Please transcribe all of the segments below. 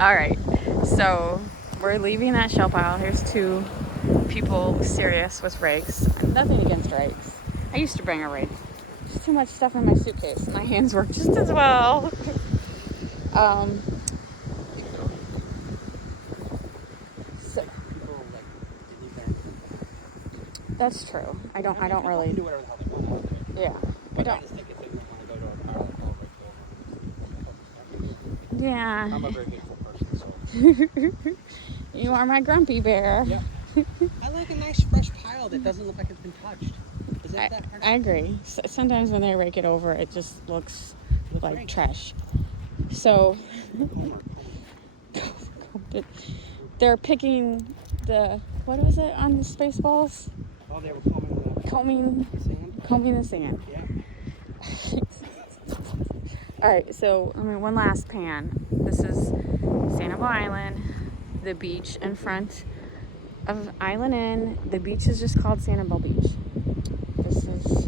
All right, so we're leaving that shell pile. Here's two people serious with rakes. Nothing against rakes. I used to bring a rake. There's too much stuff in my suitcase. My hands work just as well. So, that's true. I don't really. Do whatever the hell they want. Yeah. But I just think if they don't want to go to a power call, Yeah. I'm a very hateful person, so. You are my grumpy bear. Yeah. I like a nice fresh pile that doesn't look like it's been touched. Is that that hard? I agree. Sometimes when they rake it over, it just looks like trash. So they're picking the, what was it on the Spaceballs? Oh, they were combing the sand. Yeah. All right, so one last pan. This is Sanibel Island, the beach in front of Island Inn. The beach is just called Sanibel Beach. This is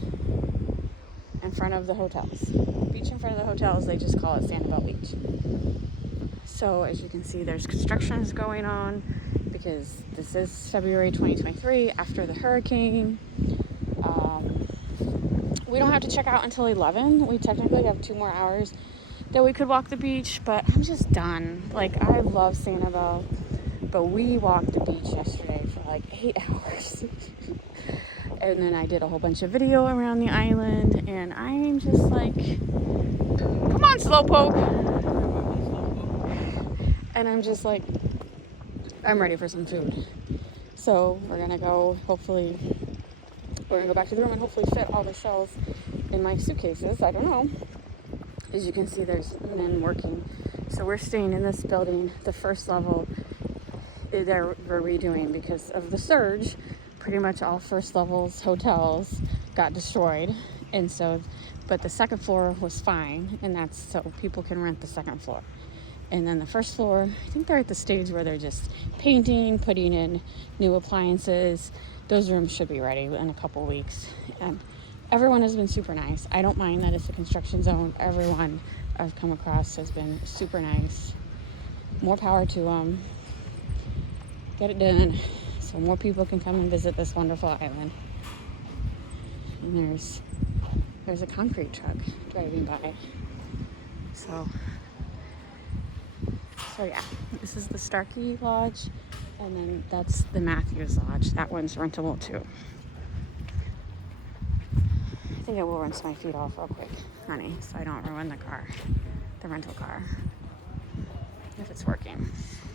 in front of the hotels. Beach in front of the hotels, they just call it Sanibel Beach. So as you can see, there's constructions going on because this is February 2023 after the hurricane. We don't have to check out until 11. We technically have 2 more hours that we could walk the beach, but I'm just done. Like, I love Sanibel, but we walked the beach yesterday for like 8 hours. And then I did a whole bunch of video around the island, and I'm just like, come on, Slowpoke. And I'm just like, I'm ready for some food. So we're gonna go, hopefully, we're gonna go back to the room and hopefully fit all the shells in my suitcases. I don't know. As you can see, there's men working. So we're staying in this building. The first level, they're redoing because of the surge. Pretty much all first levels hotels got destroyed. And so, but the second floor was fine. And that's so people can rent the second floor. And then the first floor, I think they're at the stage where they're just painting, putting in new appliances. Those rooms should be ready in a couple weeks. And everyone has been super nice. I don't mind that it's a construction zone. Everyone I've come across has been super nice. More power to them. Get it done so more people can come and visit this wonderful island. And there's a concrete truck driving by. So yeah, this is the Starkey Lodge, and then that's the Matthews Lodge. That one's rentable too. I think I will rinse my feet off real quick, honey, so I don't ruin the rental car, if it's working.